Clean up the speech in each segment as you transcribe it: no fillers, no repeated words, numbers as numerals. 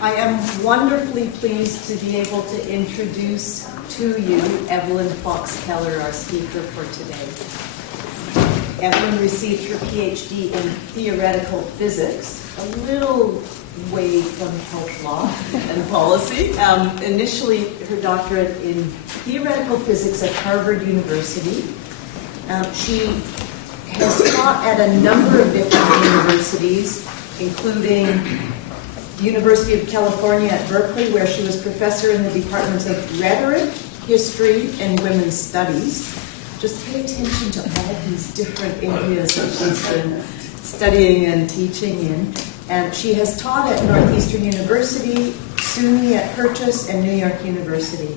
I am wonderfully pleased to be able to introduce to you Evelyn Fox Keller, our speaker for today. Evelyn received her PhD in theoretical physics, a little way from health law and policy. Initially, her doctorate in theoretical physics at Harvard University. She has taught at a number of different universities, including the University of California at Berkeley, where she was professor in the departments of rhetoric, history, and women's studies. Just pay attention to all these different areas that she's been studying and teaching in. And she has taught at Northeastern University, SUNY at Purchase, and New York University.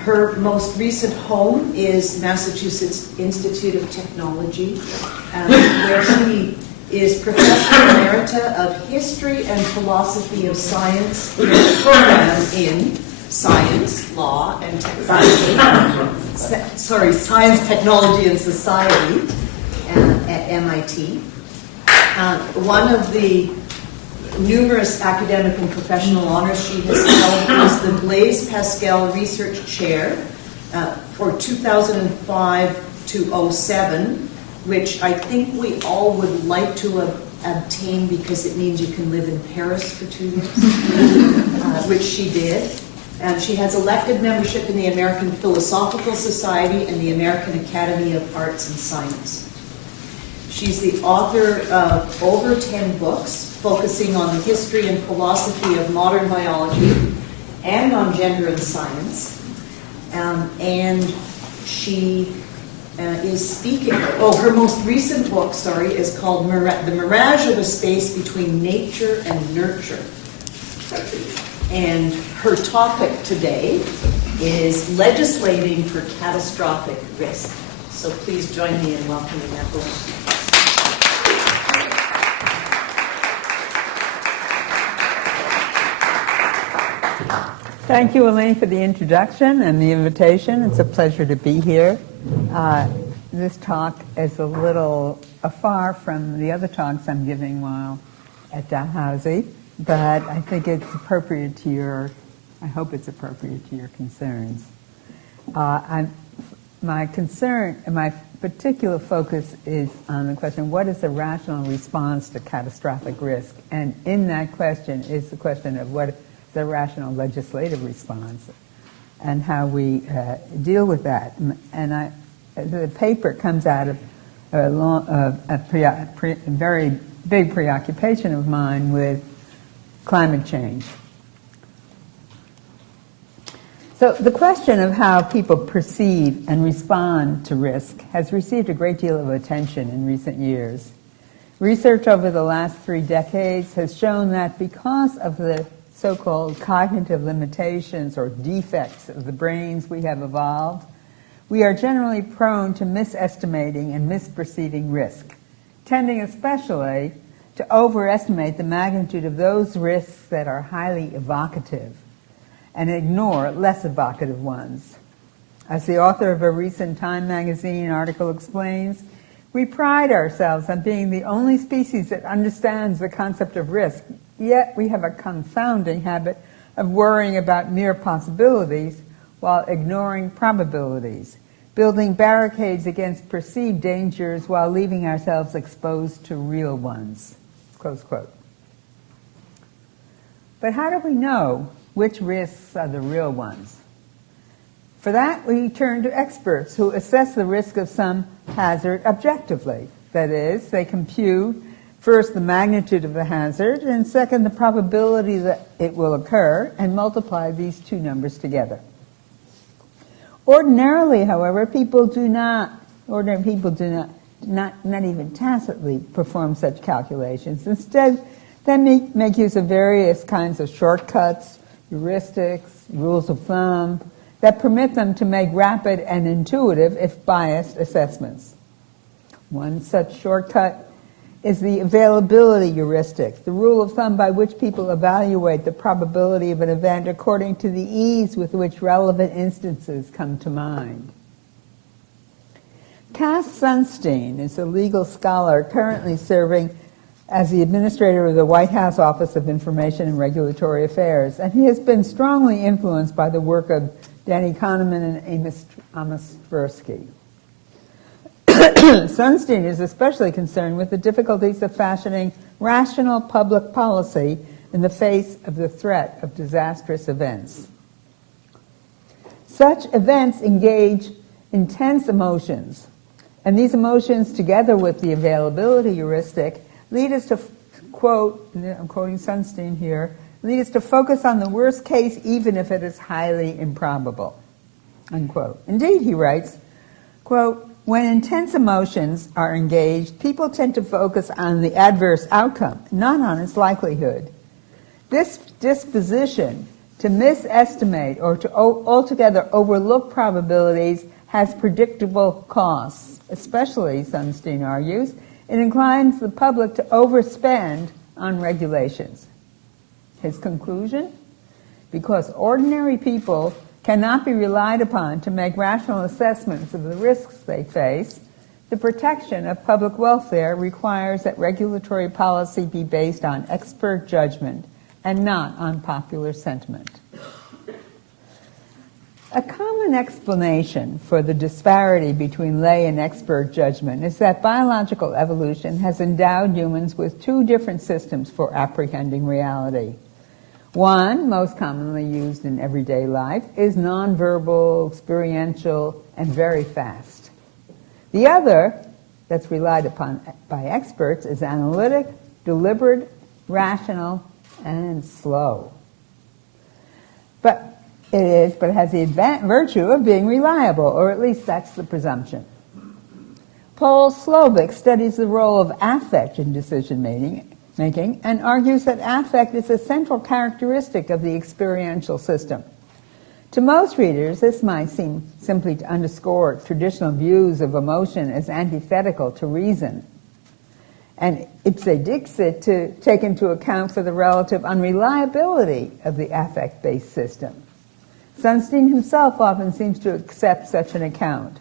Her most recent home is Massachusetts Institute of Technology, where she is Professor Emerita of History and Philosophy of Science in the program in Science, Law, and Technology. Science, Technology, and Society at MIT. One of the numerous academic and professional honors she has held is the Blaise Pascal Research Chair for 2005 to 07, which I think we all would like to obtain because it means you can live in Paris for 2 years, which she did. And she has elected membership in the American Philosophical Society and the American Academy of Arts and Science. She's the author of over 10 books focusing on the history and philosophy of modern biology and on gender and science. And she is speaking, her most recent book, is called The Mirage of the Space Between Nature and Nurture. And her topic today is Legislating for Catastrophic Risk. So please join me in welcoming Evelyn. Thank you, Elaine, for the introduction and the invitation. It's a pleasure to be here. This talk is a little afar from the other talks I'm giving while at Dalhousie, but I think it's appropriate to I hope it's appropriate to your concerns. My particular focus is on the question, what is the rational response to catastrophic risk? And in that question is the question of what the rational legislative response and how we deal with that. And the paper comes out of a very big preoccupation of mine with climate change. So the question of how people perceive and respond to risk has received a great deal of attention in recent years. Research over the last 3 decades has shown that because of the so-called cognitive limitations or defects of the brains we have evolved, we are generally prone to misestimating and misperceiving risk, tending especially to overestimate the magnitude of those risks that are highly evocative and ignore less evocative ones. As the author of a recent Time magazine article explains, we pride ourselves on being the only species that understands the concept of risk, yet we have a confounding habit of worrying about mere possibilities while ignoring probabilities, building barricades against perceived dangers while leaving ourselves exposed to real ones. Close quote. But how do we know which risks are the real ones? For that, we turn to experts who assess the risk of some hazard objectively. That is, they compute first the magnitude of the hazard, and second the probability that it will occur, and multiply these two numbers together. Ordinarily, however, people do not even tacitly perform such calculations. Instead, they make use of various kinds of shortcuts, heuristics, rules of thumb, that permit them to make rapid and intuitive, if biased, assessments. One such shortcut is the availability heuristic, the rule of thumb by which people evaluate the probability of an event according to the ease with which relevant instances come to mind. Cass Sunstein is a legal scholar currently serving as the administrator of the White House Office of Information and Regulatory Affairs, and he has been strongly influenced by the work of Danny Kahneman and Amos Tversky. Sunstein is especially concerned with the difficulties of fashioning rational public policy in the face of the threat of disastrous events. Such events engage intense emotions, and these emotions, together with the availability heuristic, lead us to, quote, I'm quoting Sunstein here, lead us to focus on the worst case even if it is highly improbable, unquote. Indeed, he writes, quote, when intense emotions are engaged, people tend to focus on the adverse outcome, not on its likelihood. This disposition to misestimate or to altogether overlook probabilities has predictable costs. Especially, Sunstein argues, it inclines the public to overspend on regulations. His conclusion? Because ordinary people cannot be relied upon to make rational assessments of the risks they face, the protection of public welfare requires that regulatory policy be based on expert judgment and not on popular sentiment. A common explanation for the disparity between lay and expert judgment is that biological evolution has endowed humans with two different systems for apprehending reality. One, most commonly used in everyday life, is nonverbal, experiential, and very fast. The other, that's relied upon by experts, is analytic, deliberate, rational, and slow. But it has the virtue of being reliable, or at least that's the presumption. Paul Slovic studies the role of affect in decision-making and argues that affect is a central characteristic of the experiential system. To most readers, this might seem simply to underscore traditional views of emotion as antithetical to reason, and ipse dixit to take into account for the relative unreliability of the affect-based system. Sunstein himself often seems to accept such an account.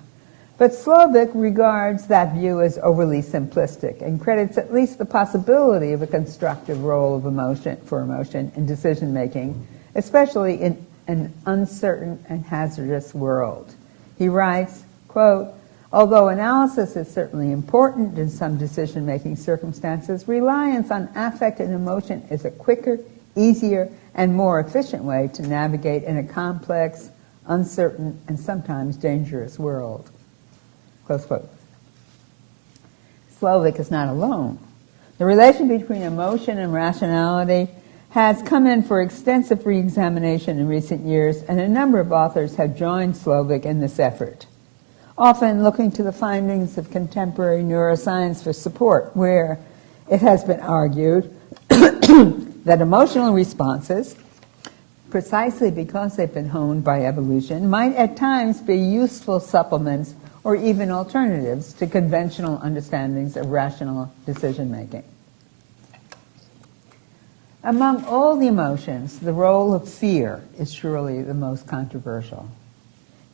But Slovic regards that view as overly simplistic and credits at least the possibility of a constructive role of emotion in decision-making, especially in an uncertain and hazardous world. He writes, quote, although analysis is certainly important in some decision-making circumstances, reliance on affect and emotion is a quicker, easier, and more efficient way to navigate in a complex, uncertain, and sometimes dangerous world. Close quote. Slovic is not alone. The relation between emotion and rationality has come in for extensive re-examination in recent years, and a number of authors have joined Slovic in this effort, often looking to the findings of contemporary neuroscience for support, where it has been argued that emotional responses, precisely because they've been honed by evolution, might at times be useful supplements or even alternatives to conventional understandings of rational decision-making. Among all the emotions, the role of fear is surely the most controversial.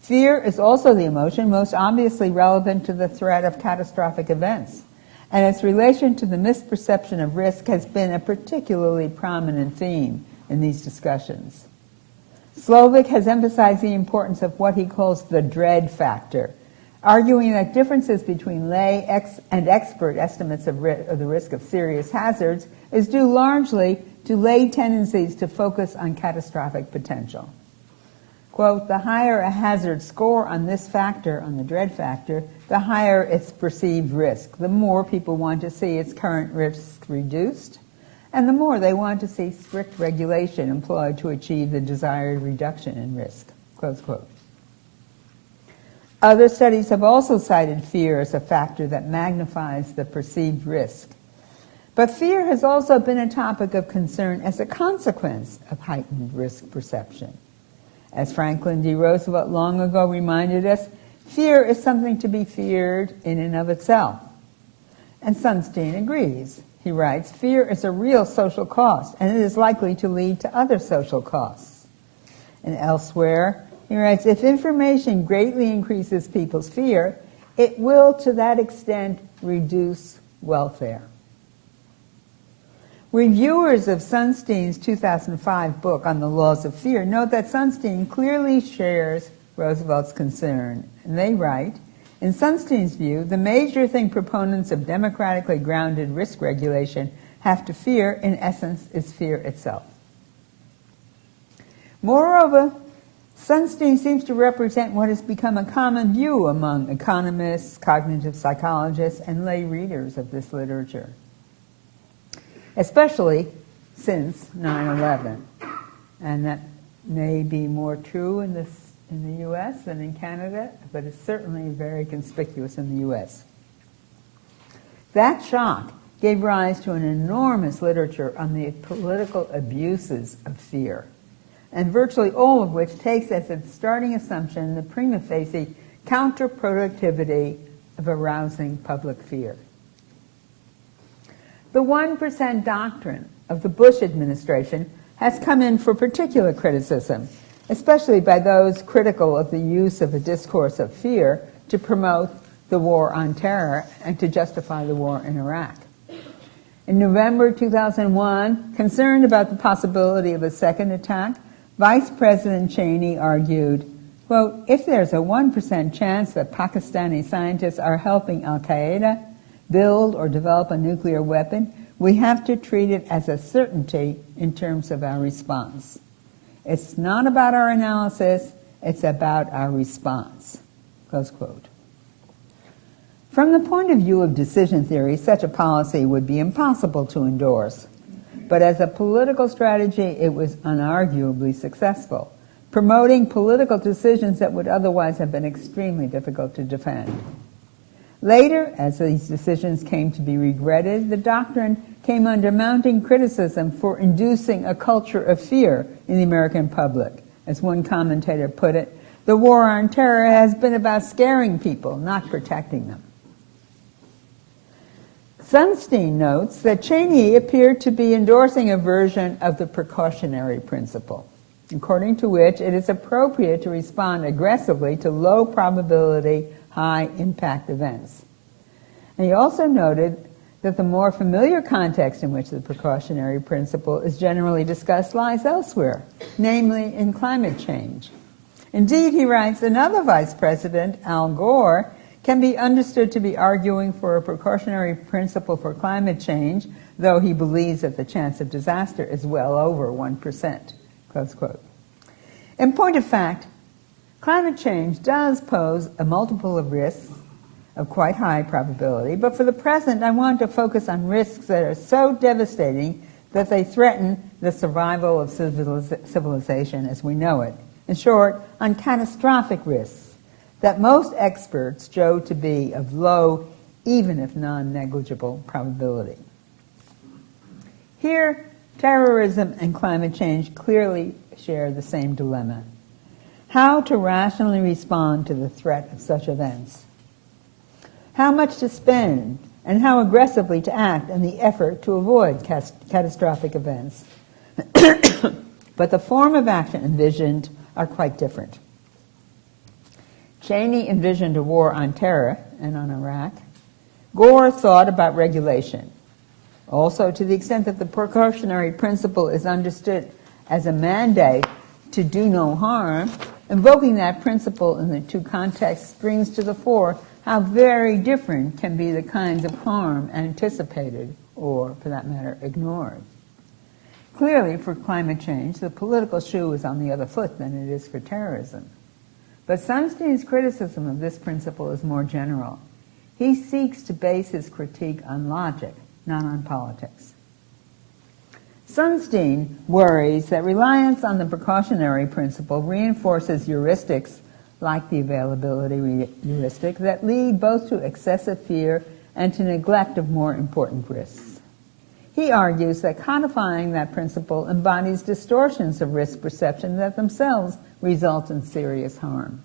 Fear is also the emotion most obviously relevant to the threat of catastrophic events, and its relation to the misperception of risk has been a particularly prominent theme in these discussions. Slovic has emphasized the importance of what he calls the dread factor, arguing that differences between lay and expert estimates of the risk of serious hazards is due largely to lay tendencies to focus on catastrophic potential. Quote, the higher a hazard score on this factor, on the dread factor, the higher its perceived risk. The more people want to see its current risk reduced, and the more they want to see strict regulation employed to achieve the desired reduction in risk. Close quote. Other studies have also cited fear as a factor that magnifies the perceived risk. But fear has also been a topic of concern as a consequence of heightened risk perception. As Franklin D. Roosevelt long ago reminded us, fear is something to be feared in and of itself. And Sunstein agrees. He writes, fear is a real social cost, and it is likely to lead to other social costs. And elsewhere, he writes, if information greatly increases people's fear, it will, to that extent, reduce welfare. Reviewers of Sunstein's 2005 book on the laws of fear note that Sunstein clearly shares Roosevelt's concern, and they write, in Sunstein's view, the major thing proponents of democratically grounded risk regulation have to fear, in essence, is fear itself. Moreover, Sunstein seems to represent what has become a common view among economists, cognitive psychologists, and lay readers of this literature, especially since 9/11. And that may be more true in the U.S. than in Canada, but it's certainly very conspicuous in the U.S. That shock gave rise to an enormous literature on the political abuses of fear, and virtually all of which takes as its starting assumption the prima facie counterproductivity of arousing public fear. The 1% doctrine of the Bush administration has come in for particular criticism, especially by those critical of the use of a discourse of fear to promote the war on terror and to justify the war in Iraq. In November 2001, concerned about the possibility of a second attack, Vice President Cheney argued, quote, if there's a 1% chance that Pakistani scientists are helping al-Qaeda build or develop a nuclear weapon, we have to treat it as a certainty in terms of our response. It's not about our analysis, it's about our response, close quote. From the point of view of decision theory, such a policy would be impossible to endorse. But as a political strategy, it was unarguably successful, promoting political decisions that would otherwise have been extremely difficult to defend. Later, as these decisions came to be regretted, the doctrine came under mounting criticism for inducing a culture of fear in the American public. As one commentator put it, the war on terror has been about scaring people, not protecting them. Sunstein notes that Cheney appeared to be endorsing a version of the precautionary principle, according to which it is appropriate to respond aggressively to low probability, high impact events. And he also noted that the more familiar context in which the precautionary principle is generally discussed lies elsewhere, namely in climate change. Indeed, he writes, another vice president, Al Gore, can be understood to be arguing for a precautionary principle for climate change, though he believes that the chance of disaster is well over 1%, close quote. In point of fact, climate change does pose a multiple of risks of quite high probability, but for the present I want to focus on risks that are so devastating that they threaten the survival of civilization as we know it. In short, on catastrophic risks that most experts show to be of low, even if non-negligible probability. Here, terrorism and climate change clearly share the same dilemma: how to rationally respond to the threat of such events, how much to spend, and how aggressively to act in the effort to avoid catastrophic events. But the form of action envisioned are quite different. Cheney envisioned a war on terror and on Iraq. Gore thought about regulation. Also, to the extent that the precautionary principle is understood as a mandate to do no harm, invoking that principle in the two contexts brings to the fore how very different can be the kinds of harm anticipated or, for that matter, ignored. Clearly, for climate change, the political shoe is on the other foot than it is for terrorism. But Sunstein's criticism of this principle is more general. He seeks to base his critique on logic, not on politics. Sunstein worries that reliance on the precautionary principle reinforces heuristics like the availability heuristic that lead both to excessive fear and to neglect of more important risks. He argues that codifying that principle embodies distortions of risk perception that themselves result in serious harm.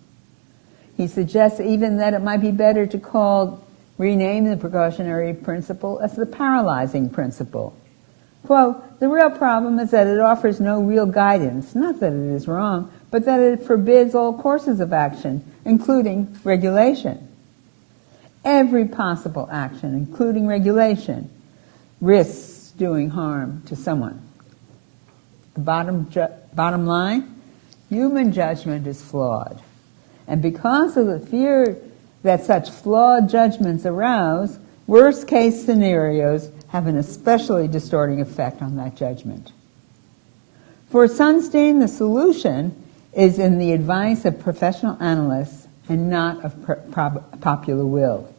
He suggests even that it might be better to rename the precautionary principle as the paralyzing principle. Quote, the real problem is that it offers no real guidance, not that it is wrong, but that it forbids all courses of action, including regulation. Every possible action, including regulation, risks doing harm to someone. The bottom line, human judgment is flawed. And because of the fear that such flawed judgments arouse, worst-case scenarios have an especially distorting effect on that judgment. For Sunstein, the solution is in the advice of professional analysts and not of popular will.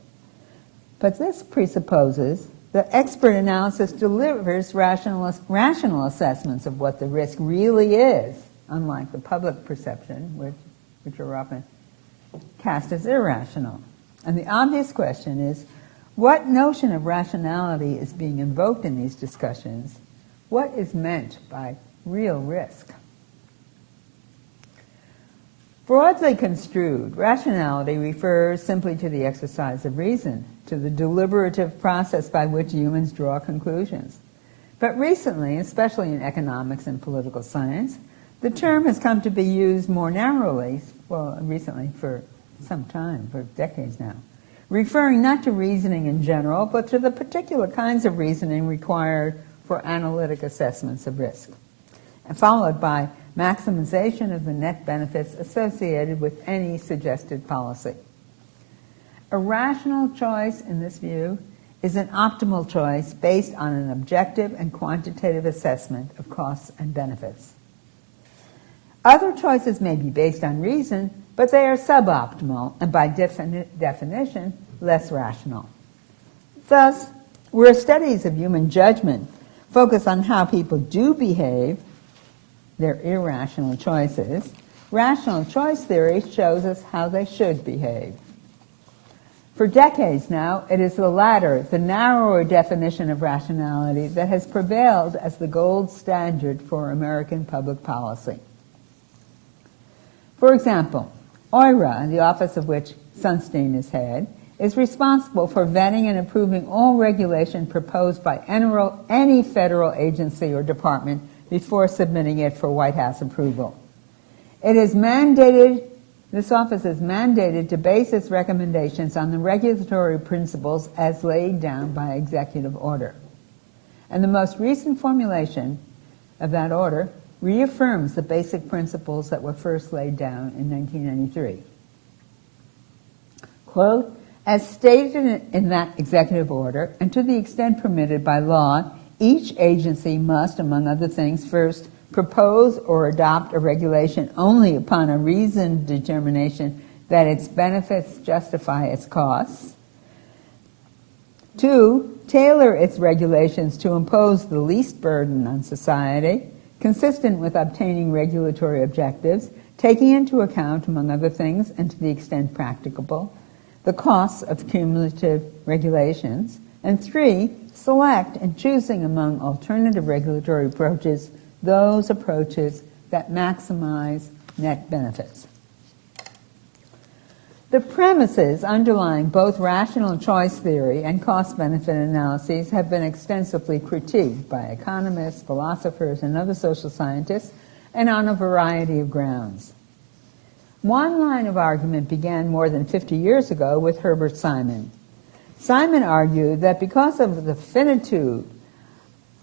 But this presupposes that expert analysis delivers rational assessments of what the risk really is, unlike the public perception, which are often cast as irrational. And the obvious question is, what notion of rationality is being invoked in these discussions? What is meant by real risk? Broadly construed, rationality refers simply to the exercise of reason, to the deliberative process by which humans draw conclusions. But recently, especially in economics and political science, the term has come to be used more narrowly, recently for some time, for decades now, referring not to reasoning in general, but to the particular kinds of reasoning required for analytic assessments of risk, and followed by maximization of the net benefits associated with any suggested policy. A rational choice, in this view, is an optimal choice based on an objective and quantitative assessment of costs and benefits. Other choices may be based on reason, but they are suboptimal and by definition less rational. Thus, where studies of human judgment focus on how people do behave, their irrational choices, rational choice theory shows us how they should behave. For decades now, it is the latter, the narrower definition of rationality, that has prevailed as the gold standard for American public policy. For example, OIRA, the office of which Sunstein is head, is responsible for vetting and approving all regulation proposed by any federal agency or department before submitting it for White House approval. This office is mandated to base its recommendations on the regulatory principles as laid down by executive order. And the most recent formulation of that order reaffirms the basic principles that were first laid down in 1993. Quote, as stated in that executive order, and to the extent permitted by law, each agency must, among other things, first propose or adopt a regulation only upon a reasoned determination that its benefits justify its costs. 2, tailor its regulations to impose the least burden on society, consistent with obtaining regulatory objectives, taking into account, among other things, and to the extent practicable, the costs of cumulative regulations. And 3, select and choosing among alternative regulatory approaches those approaches that maximize net benefits. The premises underlying both rational choice theory and cost-benefit analyses have been extensively critiqued by economists, philosophers, and other social scientists, and on a variety of grounds. One line of argument began more than 50 years ago with Herbert Simon. Simon argued that because of the finitude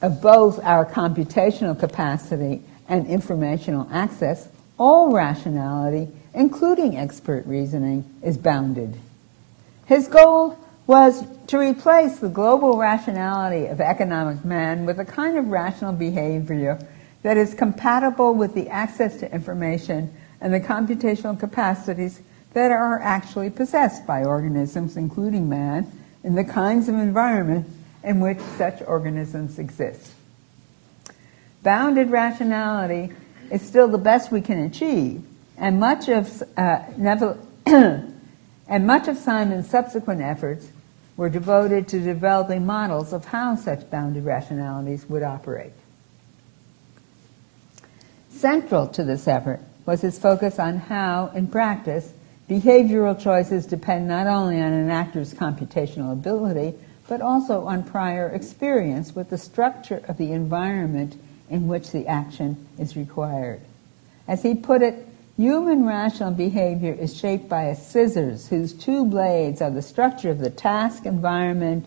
of both our computational capacity and informational access, all rationality, including expert reasoning, is bounded. His goal was to replace the global rationality of economic man with a kind of rational behavior that is compatible with the access to information and the computational capacities that are actually possessed by organisms, including man, in the kinds of environment in which such organisms exist. Bounded rationality is still the best we can achieve, and much of Simon's subsequent efforts were devoted to developing models of how such bounded rationalities would operate. Central to this effort was his focus on how, in practice, behavioral choices depend not only on an actor's computational ability, but also on prior experience with the structure of the environment in which the action is required. As he put it, human rational behavior is shaped by a scissors whose two blades are the structure of the task environment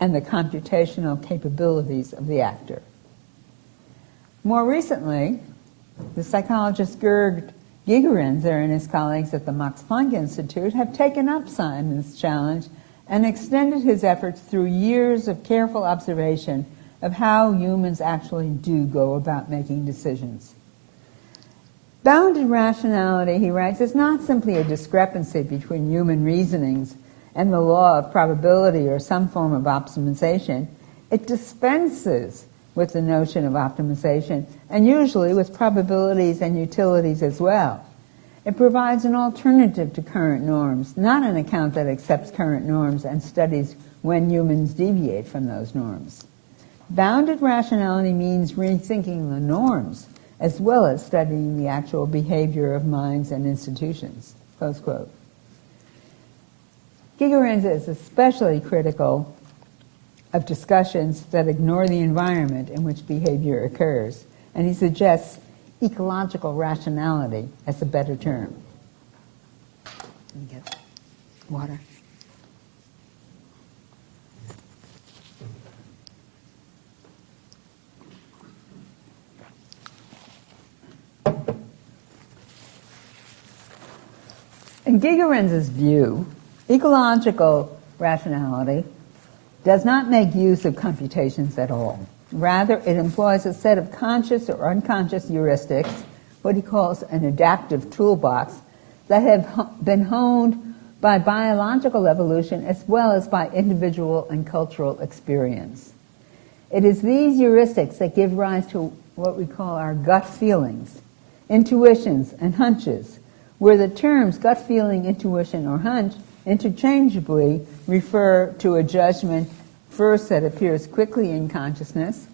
and the computational capabilities of the actor. More recently, the psychologist Gerd Gigerenzer and his colleagues at the Max Planck Institute have taken up Simon's challenge and extended his efforts through years of careful observation of how humans actually do go about making decisions. Bounded rationality, he writes, is not simply a discrepancy between human reasonings and the law of probability or some form of optimization. It dispenses with the notion of optimization, and usually with probabilities and utilities as well. It provides an alternative to current norms, not an account that accepts current norms and studies when humans deviate from those norms. Bounded rationality means rethinking the norms, as well as studying the actual behavior of minds and institutions, close quote. Gigerenzer is especially critical of discussions that ignore the environment in which behavior occurs, and he suggests ecological rationality as a better term. Let me get water. In Gigerenzer's view, ecological rationality does not make use of computations at all. Rather, it employs a set of conscious or unconscious heuristics, what he calls an adaptive toolbox, that have been honed by biological evolution as well as by individual and cultural experience. It is these heuristics that give rise to what we call our gut feelings, intuitions, and hunches, where the terms gut feeling, intuition, or hunch interchangeably refer to a judgment, first, that appears quickly in consciousness,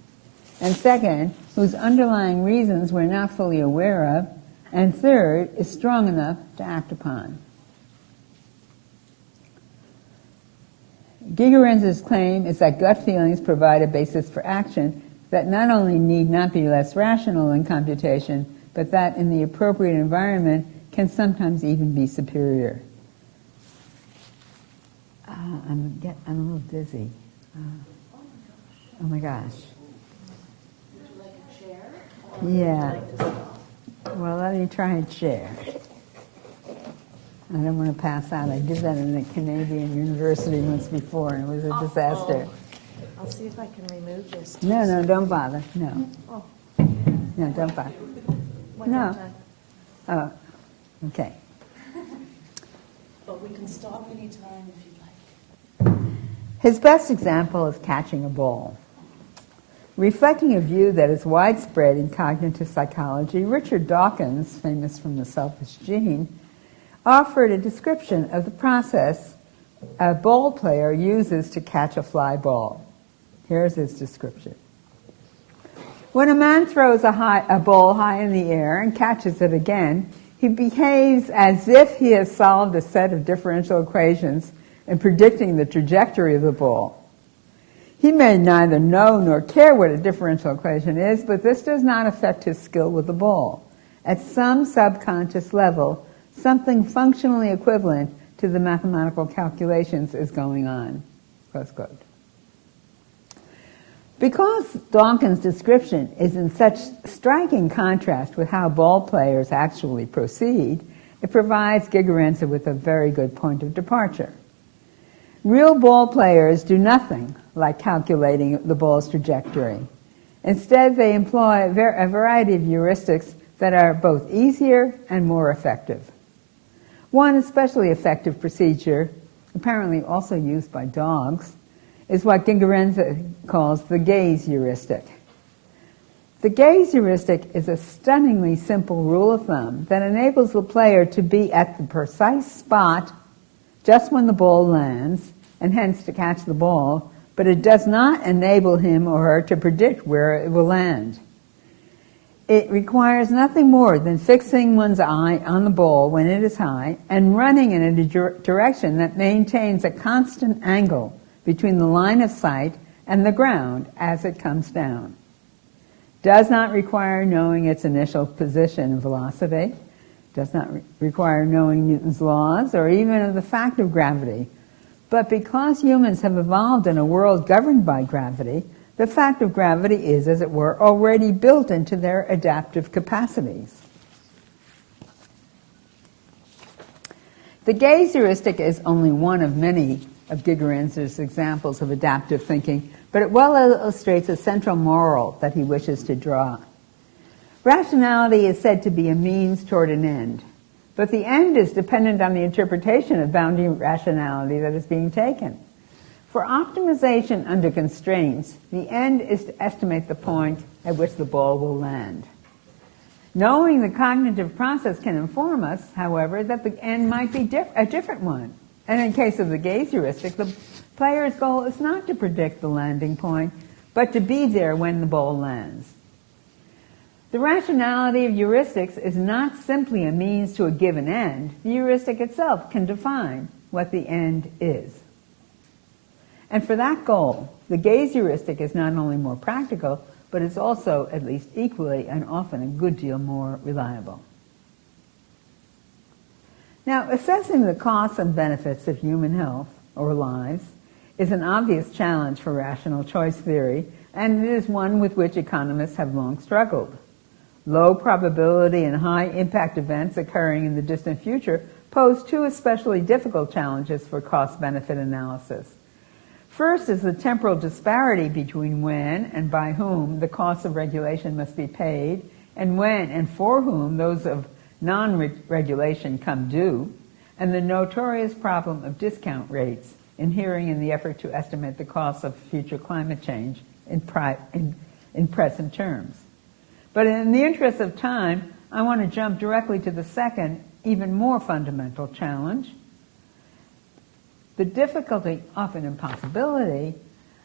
and second, whose underlying reasons we're not fully aware of, and third, is strong enough to act upon. Gigerenzer's claim is that gut feelings provide a basis for action that not only need not be less rational than computation, but that in the appropriate environment can sometimes even be superior. I'm a little dizzy. Oh my gosh. Would you like a chair? Yeah. Well, let me try a chair. I don't want to pass out. I did that in a Canadian university once before, and it was a disaster. I'll see if I can remove this. No, don't bother. No. Oh. No, don't bother. Why No. don't I? Oh, okay. But we can stop anytime if you'd like. His best example is catching a ball. Reflecting a view that is widespread in cognitive psychology, Richard Dawkins, famous from The Selfish Gene, offered a description of the process a ball player uses to catch a fly ball. Here's his description. When a man throws a ball high in the air and catches it again, he behaves as if he has solved a set of differential equations in predicting the trajectory of the ball. He may neither know nor care what a differential equation is, but this does not affect his skill with the ball. At some subconscious level, something functionally equivalent to the mathematical calculations is going on. Close quote. Because Dawkins' description is in such striking contrast with how ball players actually proceed, it provides Gigerenzer with a very good point of departure. Real ball players do nothing like calculating the ball's trajectory. Instead, they employ a variety of heuristics that are both easier and more effective. One especially effective procedure, apparently also used by dogs, is what Gigerenzer calls the gaze heuristic. The gaze heuristic is a stunningly simple rule of thumb that enables the player to be at the precise spot just when the ball lands, and hence to catch the ball, but it does not enable him or her to predict where it will land. It requires nothing more than fixing one's eye on the ball when it is high and running in a direction that maintains a constant angle between the line of sight and the ground as it comes down. Does not require knowing its initial position and velocity, does not require knowing Newton's laws or even of the fact of gravity, But because humans have evolved in a world governed by gravity, the fact of gravity is, as it were, already built into their adaptive capacities. The gaze heuristic is only one of many of Gigerenser's examples of adaptive thinking, but it well illustrates a central moral that he wishes to draw. Rationality is said to be a means toward an end, but the end is dependent on the interpretation of boundary rationality that is being taken. For optimization under constraints, the end is to estimate the point at which the ball will land. Knowing the cognitive process can inform us, however, that the end might be a different one. And in case of the gaze heuristic, the player's goal is not to predict the landing point, but to be there when the ball lands. The rationality of heuristics is not simply a means to a given end. The heuristic itself can define what the end is. And for that goal, the gaze heuristic is not only more practical, but it's also at least equally and often a good deal more reliable. Now, assessing the costs and benefits of human health or lives is an obvious challenge for rational choice theory, and it is one with which economists have long struggled. Low probability and high impact events occurring in the distant future pose two especially difficult challenges for cost-benefit analysis. First is the temporal disparity between when and by whom the costs of regulation must be paid, and when and for whom those of non-regulation come due, and the notorious problem of discount rates inhering in the effort to estimate the costs of future climate change in present terms. But in the interest of time, I want to jump directly to the second, even more fundamental challenge: the difficulty, often impossibility,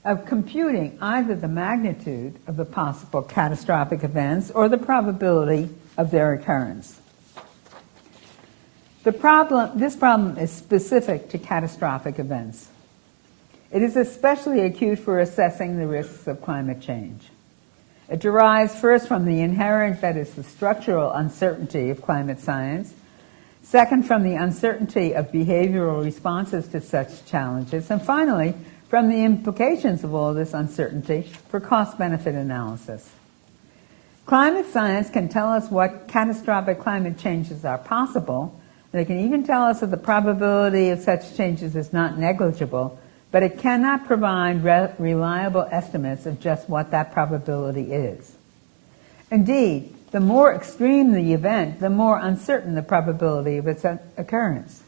of computing either the magnitude of the possible catastrophic events or the probability of their occurrence. This problem is specific to catastrophic events. It is especially acute for assessing the risks of climate change. It derives first from the inherent, that is, the structural uncertainty of climate science, second, from the uncertainty of behavioral responses to such challenges, and finally, from the implications of all this uncertainty for cost-benefit analysis. Climate science can tell us what catastrophic climate changes are possible. They can even tell us that the probability of such changes is not negligible, but it cannot provide reliable estimates of just what that probability is. Indeed, the more extreme the event, the more uncertain the probability of its occurrence.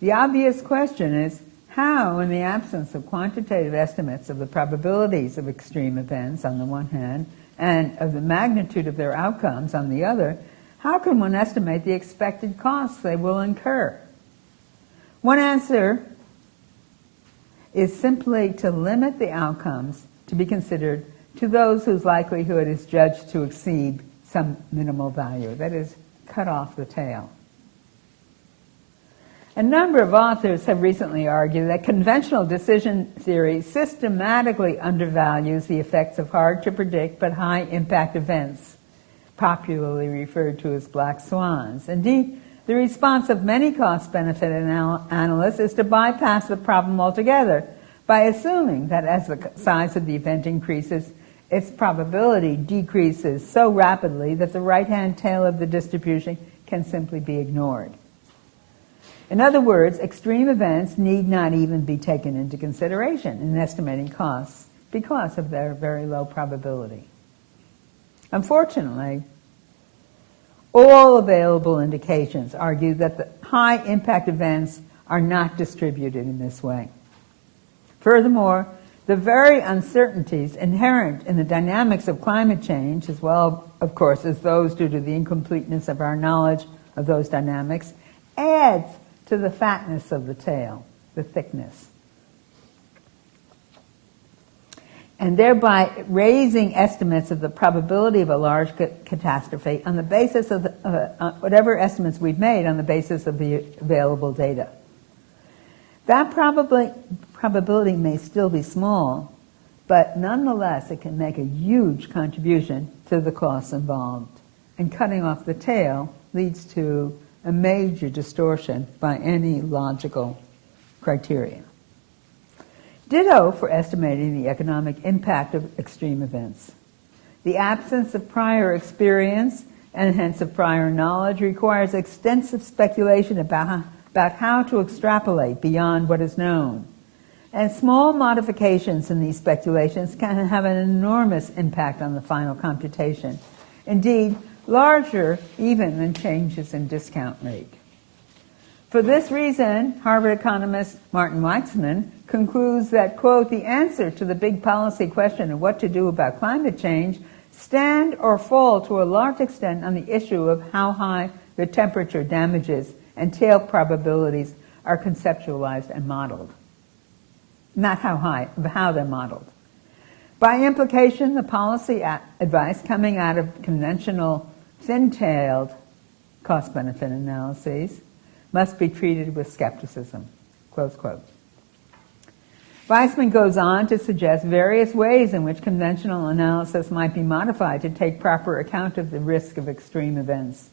The obvious question is, how, in the absence of quantitative estimates of the probabilities of extreme events on the one hand, and of the magnitude of their outcomes on the other, how can one estimate the expected costs they will incur? One answer is simply to limit the outcomes to be considered to those whose likelihood is judged to exceed some minimal value, that is, cut off the tail. A number of authors have recently argued that conventional decision theory systematically undervalues the effects of hard-to-predict but high-impact events, popularly referred to as black swans. Indeed, the response of many cost-benefit analysts is to bypass the problem altogether by assuming that as the size of the event increases, its probability decreases so rapidly that the right-hand tail of the distribution can simply be ignored. In other words, extreme events need not even be taken into consideration in estimating costs because of their very low probability. Unfortunately, all available indications argue that the high-impact events are not distributed in this way. Furthermore, the very uncertainties inherent in the dynamics of climate change, as well, of course, as those due to the incompleteness of our knowledge of those dynamics, adds to the fatness of the tail, the thickness, and thereby raising estimates of the probability of a large catastrophe on the basis of whatever estimates we've made on the basis of the available data. That probability may still be small, but nonetheless it can make a huge contribution to the costs involved. And cutting off the tail leads to a major distortion by any logical criteria. Ditto for estimating the economic impact of extreme events. The absence of prior experience and hence of prior knowledge requires extensive speculation about how to extrapolate beyond what is known. And small modifications in these speculations can have an enormous impact on the final computation. Indeed, larger even than changes in discount rate. For this reason, Harvard economist Martin Weitzman concludes that, quote, the answer to the big policy question of what to do about climate change stand or fall to a large extent on the issue of how high the temperature damages and tail probabilities are conceptualized and modeled. Not how high, but how they're modeled. By implication, the policy advice coming out of conventional thin-tailed cost-benefit analyses must be treated with skepticism, close quote. Weissman goes on to suggest various ways in which conventional analysis might be modified to take proper account of the risk of extreme events.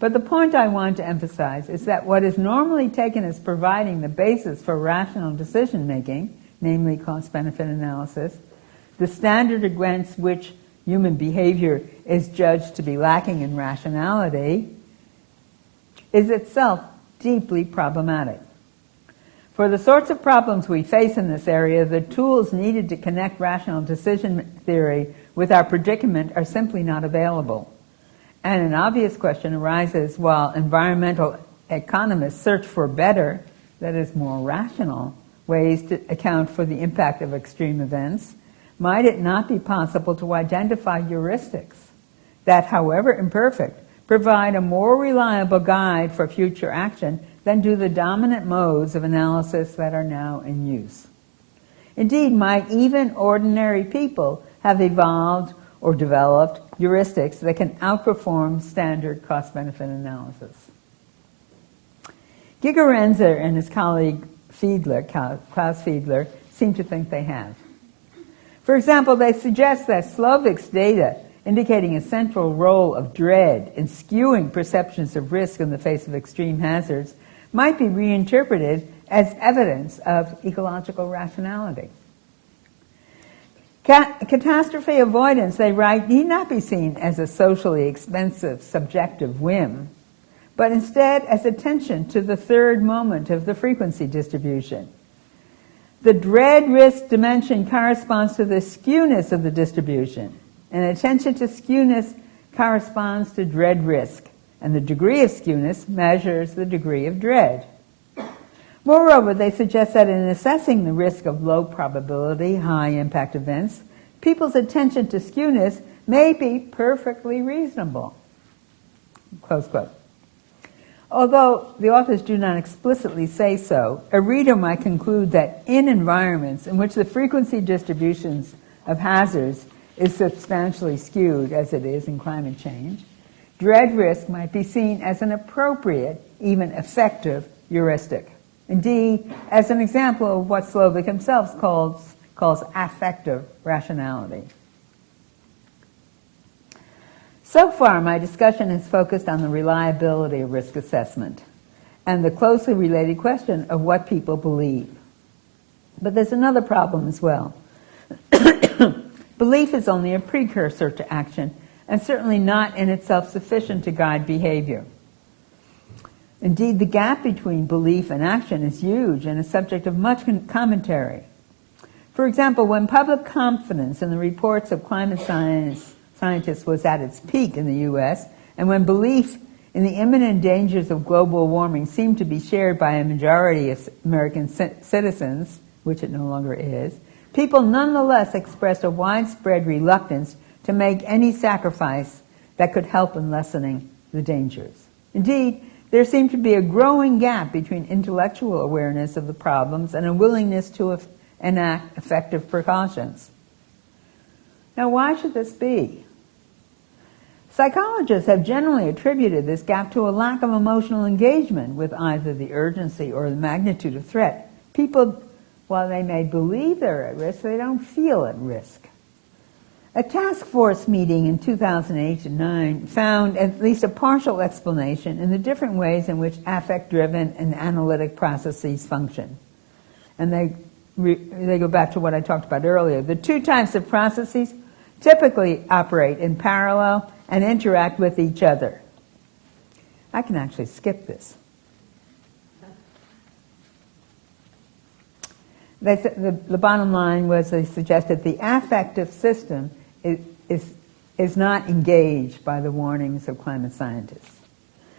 But the point I want to emphasize is that what is normally taken as providing the basis for rational decision-making, namely cost-benefit analysis, the standard against which human behavior is judged to be lacking in rationality, is itself deeply problematic. For the sorts of problems we face in this area, the tools needed to connect rational decision theory with our predicament are simply not available. And an obvious question arises while environmental economists search for better, that is more rational, ways to account for the impact of extreme events, might it not be possible to identify heuristics that, however imperfect, provide a more reliable guide for future action than do the dominant modes of analysis that are now in use? Indeed, might even ordinary people have evolved or developed heuristics that can outperform standard cost-benefit analysis? Gigerenzer and his colleague Klaus Fiedler, seem to think they have. For example, they suggest that Slovik's data indicating a central role of dread in skewing perceptions of risk in the face of extreme hazards might be reinterpreted as evidence of ecological rationality. Catastrophe avoidance, they write, need not be seen as a socially expensive subjective whim, but instead as attention to the third moment of the frequency distribution. The dread-risk dimension corresponds to the skewness of the distribution, and attention to skewness corresponds to dread-risk, and the degree of skewness measures the degree of dread. Moreover, they suggest that in assessing the risk of low probability, high impact events, people's attention to skewness may be perfectly reasonable. Close quote. Although the authors do not explicitly say so, a reader might conclude that in environments in which the frequency distributions of hazards is substantially skewed, as it is in climate change, dread risk might be seen as an appropriate, even effective, heuristic. Indeed, as an example of what Slovik himself calls affective rationality. So far, my discussion has focused on the reliability of risk assessment and the closely related question of what people believe. But there's another problem as well. Belief is only a precursor to action, and certainly not in itself sufficient to guide behavior. Indeed, the gap between belief and action is huge and a subject of much commentary. For example, when public confidence in the reports of climate scientists was at its peak in the U.S., and when belief in the imminent dangers of global warming seemed to be shared by a majority of American citizens, which it no longer is, people nonetheless expressed a widespread reluctance to make any sacrifice that could help in lessening the dangers. Indeed, there seemed to be a growing gap between intellectual awareness of the problems and a willingness to enact effective precautions. Now, why should this be? Psychologists have generally attributed this gap to a lack of emotional engagement with either the urgency or the magnitude of threat. People, while they may believe they're at risk, they don't feel at risk. A task force meeting in 2008 and 2009 found at least a partial explanation in the different ways in which affect-driven and analytic processes function. And they go back to what I talked about earlier. The two types of processes typically operate in parallel and interact with each other. I can actually skip this. The bottom line was they suggested the affective system is not engaged by the warnings of climate scientists.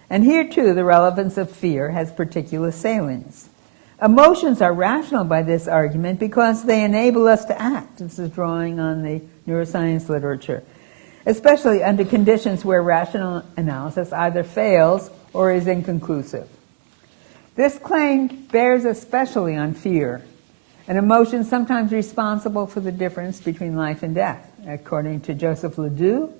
And here, too, the relevance of fear has particular salience. Emotions are rational by this argument because they enable us to act. This is drawing on the neuroscience literature, especially under conditions where rational analysis either fails or is inconclusive. This claim bears especially on fear, an emotion sometimes responsible for the difference between life and death. According to Joseph Ledoux,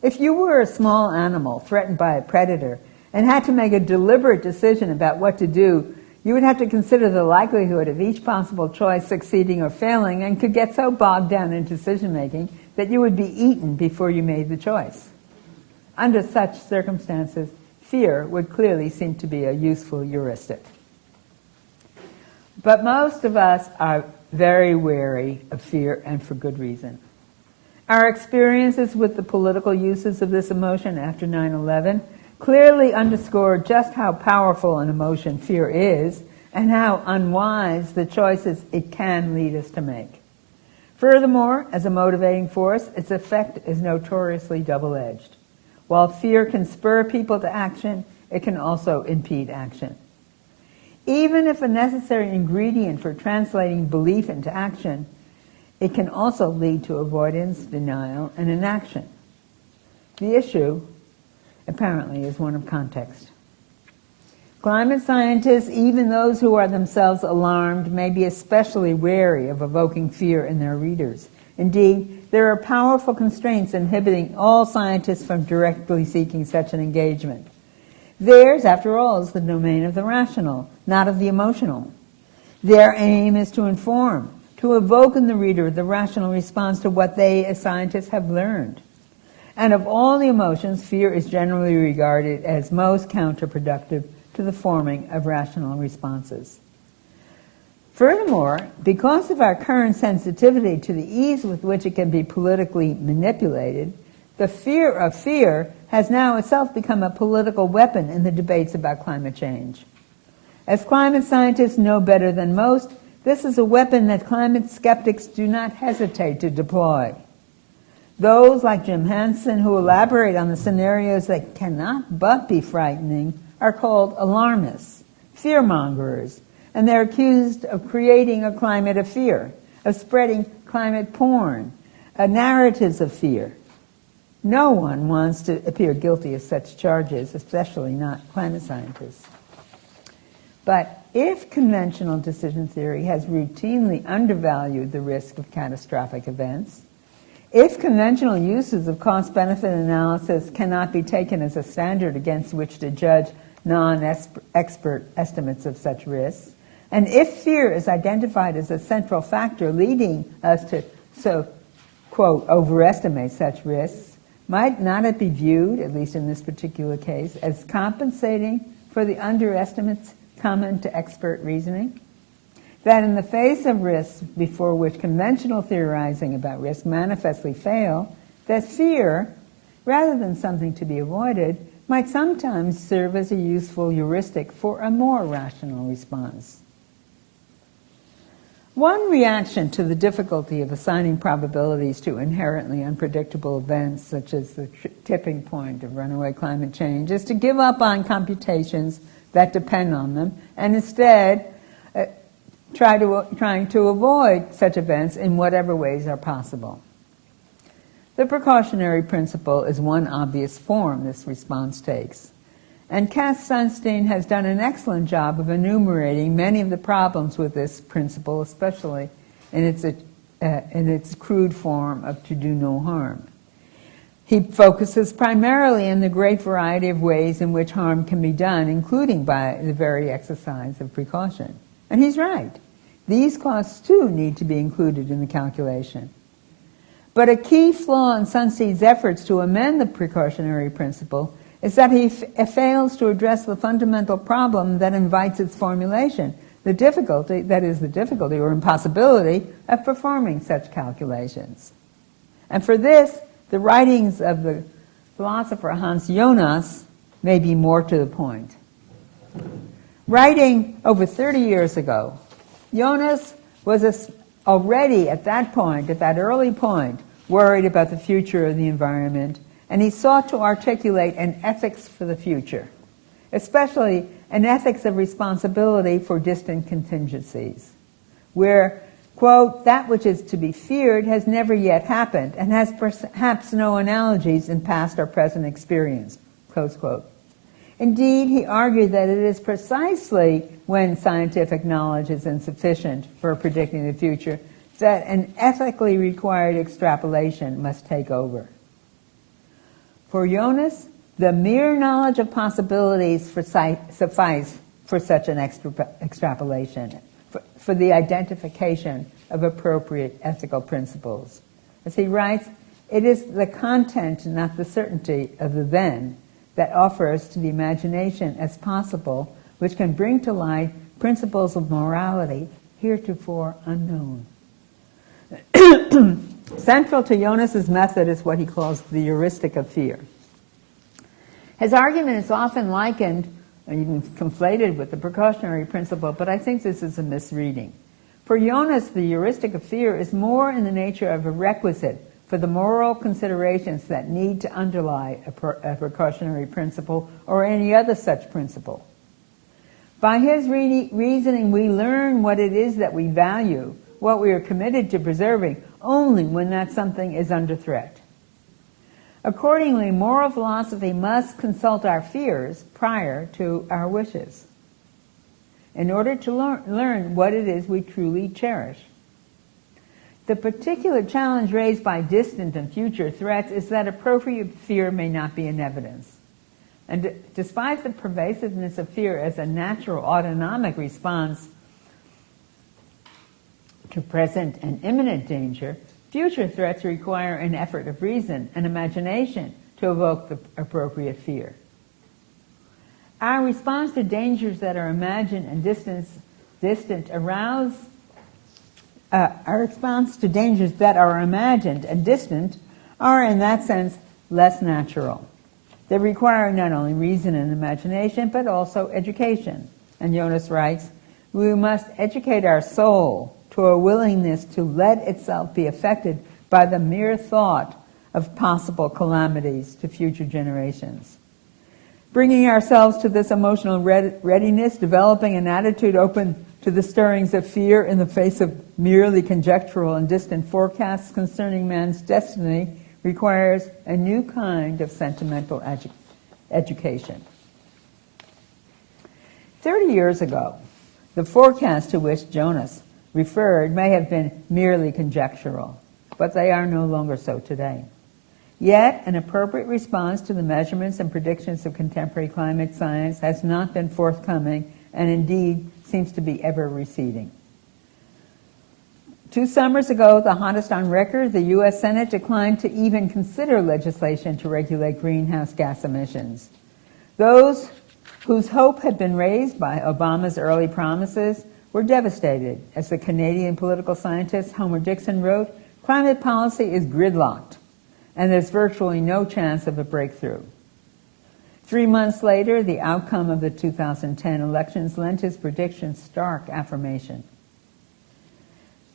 if you were a small animal threatened by a predator and had to make a deliberate decision about what to do, you would have to consider the likelihood of each possible choice succeeding or failing, and could get so bogged down in decision-making that you would be eaten before you made the choice. Under such circumstances, fear would clearly seem to be a useful heuristic. But most of us are very wary of fear, and for good reason. Our experiences with the political uses of this emotion after 9/11 clearly underscore just how powerful an emotion fear is and how unwise the choices it can lead us to make. Furthermore, as a motivating force, its effect is notoriously double-edged. While fear can spur people to action, it can also impede action. Even if a necessary ingredient for translating belief into action, it can also lead to avoidance, denial, and inaction. The issue, apparently, is one of context. Climate scientists, even those who are themselves alarmed, may be especially wary of evoking fear in their readers. Indeed, there are powerful constraints inhibiting all scientists from directly seeking such an engagement. Theirs, after all, is the domain of the rational, not of the emotional. Their aim is to inform, to evoke in the reader the rational response to what they, as scientists, have learned. And of all the emotions, fear is generally regarded as most counterproductive to the forming of rational responses. Furthermore, because of our current sensitivity to the ease with which it can be politically manipulated, the fear of fear has now itself become a political weapon in the debates about climate change. As climate scientists know better than most, this is a weapon that climate skeptics do not hesitate to deploy. Those like Jim Hansen, who elaborate on the scenarios that cannot but be frightening, are called alarmists, fearmongers, and they're accused of creating a climate of fear, of spreading climate porn, narratives of fear. No one wants to appear guilty of such charges, especially not climate scientists. But if conventional decision theory has routinely undervalued the risk of catastrophic events, if conventional uses of cost-benefit analysis cannot be taken as a standard against which to judge non-expert estimates of such risks, and if fear is identified as a central factor leading us to, quote, overestimate such risks, might not it be viewed, at least in this particular case, as compensating for the underestimates common to expert reasoning? That in the face of risks before which conventional theorizing about risk manifestly fail, that fear, rather than something to be avoided, might sometimes serve as a useful heuristic for a more rational response. One reaction to the difficulty of assigning probabilities to inherently unpredictable events, such as the tipping point of runaway climate change, is to give up on computations that depend on them, and instead trying to avoid such events in whatever ways are possible. The precautionary principle is one obvious form this response takes. And Cass Sunstein has done an excellent job of enumerating many of the problems with this principle, especially in its crude form of to do no harm. He focuses primarily in the great variety of ways in which harm can be done, including by the very exercise of precaution. And he's right. These costs, too, need to be included in the calculation. But a key flaw in Sunstein's efforts to amend the precautionary principle is that he fails to address the fundamental problem that invites its formulation, the difficulty, that is the difficulty or impossibility of performing such calculations. And for this, the writings of the philosopher Hans Jonas may be more to the point. Writing over 30 years ago, Jonas was already at that point, at that early point, worried about the future of the environment, and he sought to articulate an ethics for the future, especially an ethics of responsibility for distant contingencies, where, quote, that which is to be feared has never yet happened and has perhaps no analogies in past or present experience, close quote. Indeed, he argued that it is precisely when scientific knowledge is insufficient for predicting the future that an ethically required extrapolation must take over. For Jonas, the mere knowledge of possibilities suffice for such an extrapolation, for the identification of appropriate ethical principles. As he writes, it is the content, not the certainty, of the then that offers to the imagination as possible, which can bring to light principles of morality heretofore unknown. Central to Jonas's method is what he calls the heuristic of fear. His argument is often likened, and even conflated, with the precautionary principle, but I think this is a misreading. For Jonas, the heuristic of fear is more in the nature of a requisite for the moral considerations that need to underlie a precautionary principle or any other such principle. By his reasoning, we learn what it is that we value, what we are committed to preserving, only when that something is under threat. Accordingly, moral philosophy must consult our fears prior to our wishes in order to learn what it is we truly cherish. The particular challenge raised by distant and future threats is that appropriate fear may not be in evidence. And despite the pervasiveness of fear as a natural autonomic response to present and imminent danger, future threats require an effort of reason and imagination to evoke the appropriate fear. Our response to dangers that are imagined and distant are in that sense less natural. They require not only reason and imagination, but also education. And Jonas writes, we must educate our soul to a willingness to let itself be affected by the mere thought of possible calamities to future generations. Bringing ourselves to this emotional readiness, developing an attitude open to the stirrings of fear in the face of merely conjectural and distant forecasts concerning man's destiny, requires a new kind of sentimental education. 30 years ago, the forecast to which Jonas referred may have been merely conjectural, but they are no longer so today. Yet, an appropriate response to the measurements and predictions of contemporary climate science has not been forthcoming, and indeed seems to be ever receding. 2 summers ago, the hottest on record, the U.S. Senate declined to even consider legislation to regulate greenhouse gas emissions. Those whose hope had been raised by Obama's early promises were devastated. As the Canadian political scientist Homer Dixon wrote, climate policy is gridlocked, and there's virtually no chance of a breakthrough. 3 months later, the outcome of the 2010 elections lent his prediction stark affirmation.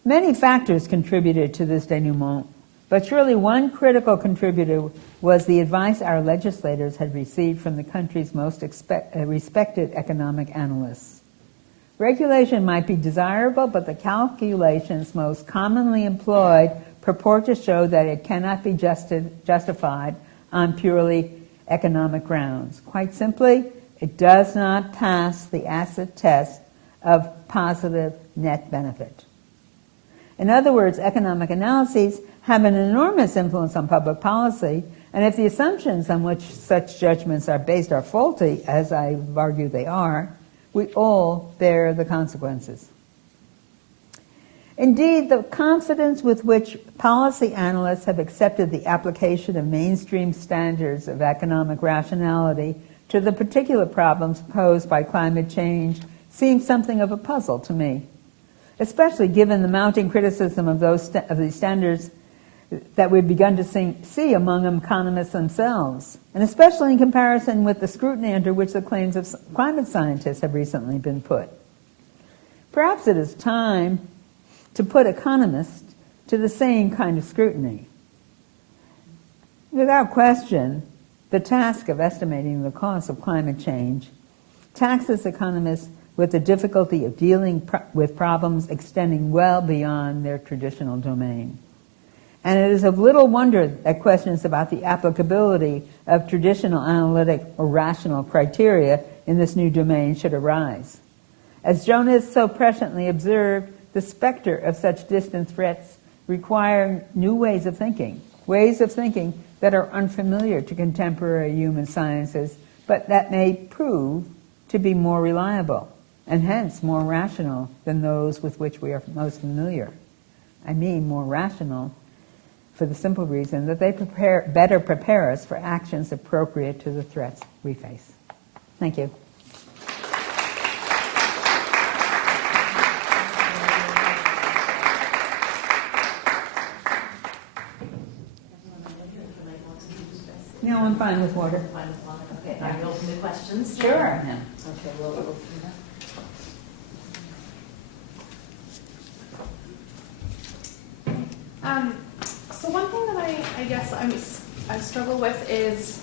Many factors contributed to this denouement, but surely one critical contributor was the advice our legislators had received from the country's most respected economic analysts. Regulation might be desirable, but the calculations most commonly employed purport to show that it cannot be justified on purely economic grounds. Quite simply, it does not pass the acid test of positive net benefit. In other words, economic analyses have an enormous influence on public policy, and if the assumptions on which such judgments are based are faulty, as I argue they are, we all bear the consequences. Indeed, the confidence with which policy analysts have accepted the application of mainstream standards of economic rationality to the particular problems posed by climate change, seems something of a puzzle to me, especially given the mounting criticism of these standards that we've begun to see among economists themselves, and especially in comparison with the scrutiny under which the claims of climate scientists have recently been put. Perhaps it is time to put economists to the same kind of scrutiny. Without question, the task of estimating the cost of climate change taxes economists with the difficulty of dealing with problems extending well beyond their traditional domain. And it is of little wonder that questions about the applicability of traditional analytic or rational criteria in this new domain should arise. As Jonas so presciently observed, the specter of such distant threats require new ways of thinking that are unfamiliar to contemporary human sciences, but that may prove to be more reliable and hence more rational than those with which we are most familiar. I mean more rational for the simple reason that they better prepare us for actions appropriate to the threats we face. Thank you. No, I'm fine with water. Fine with water. Okay, are you open to questions? Sure. Yeah. Okay, we'll open it up. So one thing that I guess I struggle with is,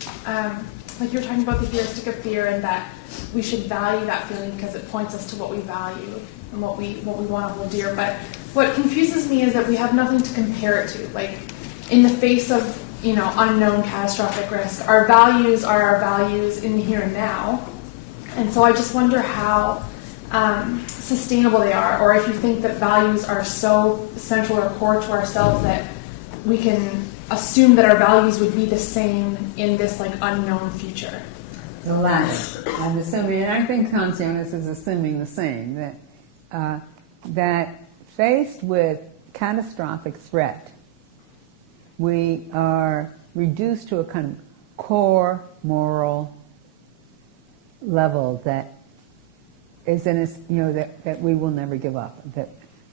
like you're talking about the heuristic of fear, and that we should value that feeling because it points us to what we value and what we want to hold dear. But what confuses me is that we have nothing to compare it to. Like in the face of unknown catastrophic risk, our values are our values in the here and now, and so I just wonder how sustainable they are, or if you think that values are so central or core to ourselves that we can assume that our values would be the same in this unknown future. The latter. I'm assuming, and I think Hans Jonas is assuming the same, that faced with catastrophic threat, we are reduced to a kind of core moral level that is in us, that we will never give up, that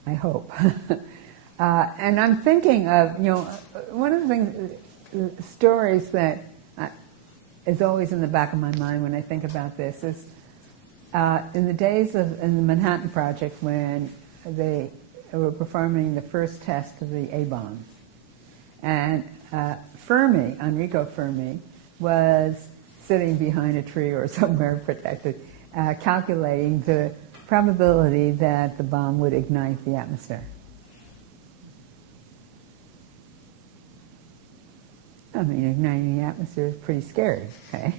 I hope. And I'm thinking of, one of the things, stories that is always in the back of my mind when I think about this is in the days in the Manhattan Project when they were performing the first test of the A-bomb. And Enrico Fermi, was sitting behind a tree or somewhere protected, calculating the probability that the bomb would ignite the atmosphere. I mean, igniting the atmosphere is pretty scary, okay?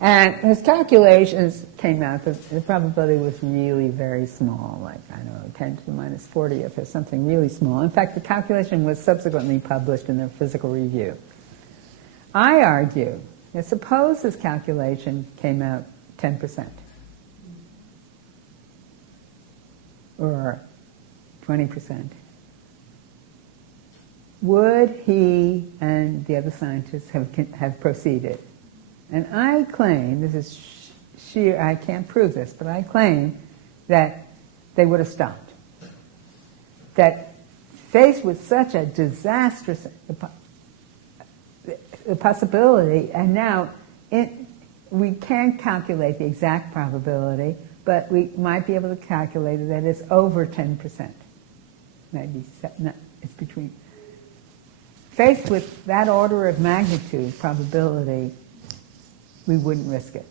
And his calculations came out that the probability was really very small, like, 10 to the minus 40th or something really small. In fact, the calculation was subsequently published in the Physical Review. I argue that suppose this calculation came out 10% or 20%. Would he and the other scientists have proceeded? And I claim, this is sheer, I can't prove this, but I claim that they would have stopped. That faced with such a disastrous possibility, and now we can't calculate the exact probability, but we might be able to calculate that it's over 10%. Maybe it's between. Faced with that order of magnitude probability, we wouldn't risk it.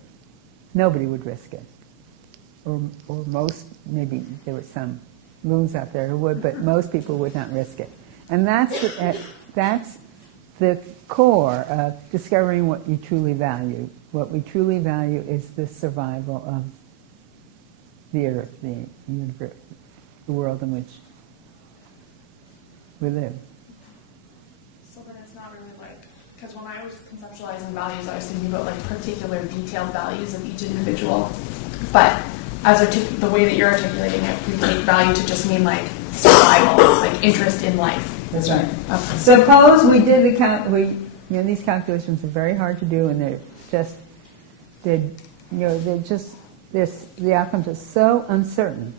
Nobody would risk it. Or most, maybe there were some loons out there who would, but most people would not risk it. And that's the core of discovering what you truly value. What we truly value is the survival of the earth, the universe, the world in which we live. So then it's not really because when I was conceptualizing values, I was thinking about particular detailed values of each individual. But as the way that you're articulating it, we take value to just mean survival, interest in life. That's right. Okay. Suppose we did these calculations are very hard to do, and they're just the outcomes are so uncertain.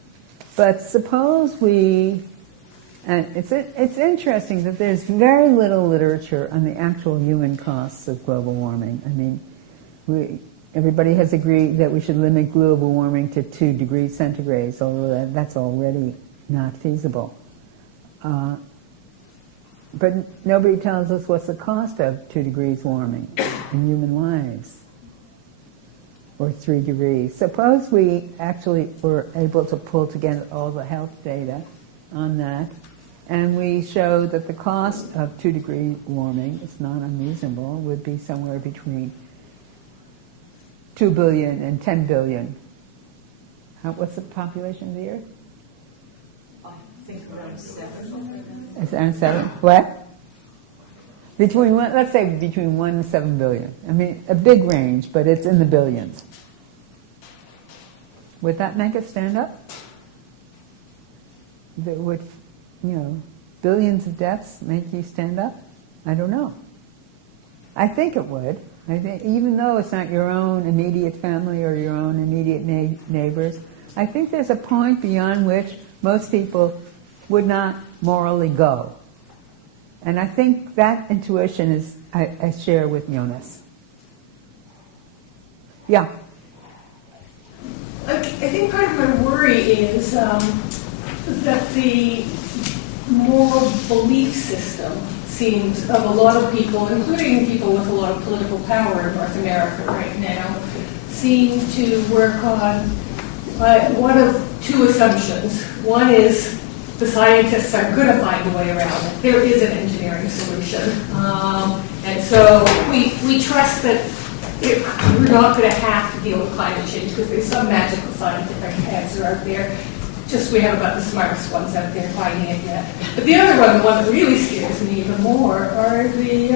But suppose we, and it's interesting that there's very little literature on the actual human costs of global warming. I mean, everybody has agreed that we should limit global warming to 2 degrees centigrade, although that's already not feasible. But nobody tells us what's the cost of 2 degrees warming in human lives, or 3 degrees. Suppose we actually were able to pull together all the health data on that, and we show that the cost of 2 degree warming, it's not unreasonable, would be somewhere between 2 billion and 10 billion. What's the population of the Earth? I think around 7. It's around 7. What? Let's say between 1 and 7 billion. I mean, a big range, but it's in the billions. Would that make us stand up? Would, billions of deaths make you stand up? I don't know. I think it would. I think, even though it's not your own immediate family or your own immediate neighbors, I think there's a point beyond which most people would not morally go. And I think that intuition I share with Jonas. Yeah? I think part of my worry is that the moral belief system seems, of a lot of people, including people with a lot of political power in North America right now, seem to work on one of 2 assumptions. One is the scientists are going to find a way around it. There is an engineering solution. And so we trust that we're not going to have to deal with climate change because there's some magical scientific answer out there. Just we haven't got the smartest ones out there finding it yet. But the other one, the one that really scares me even more, are the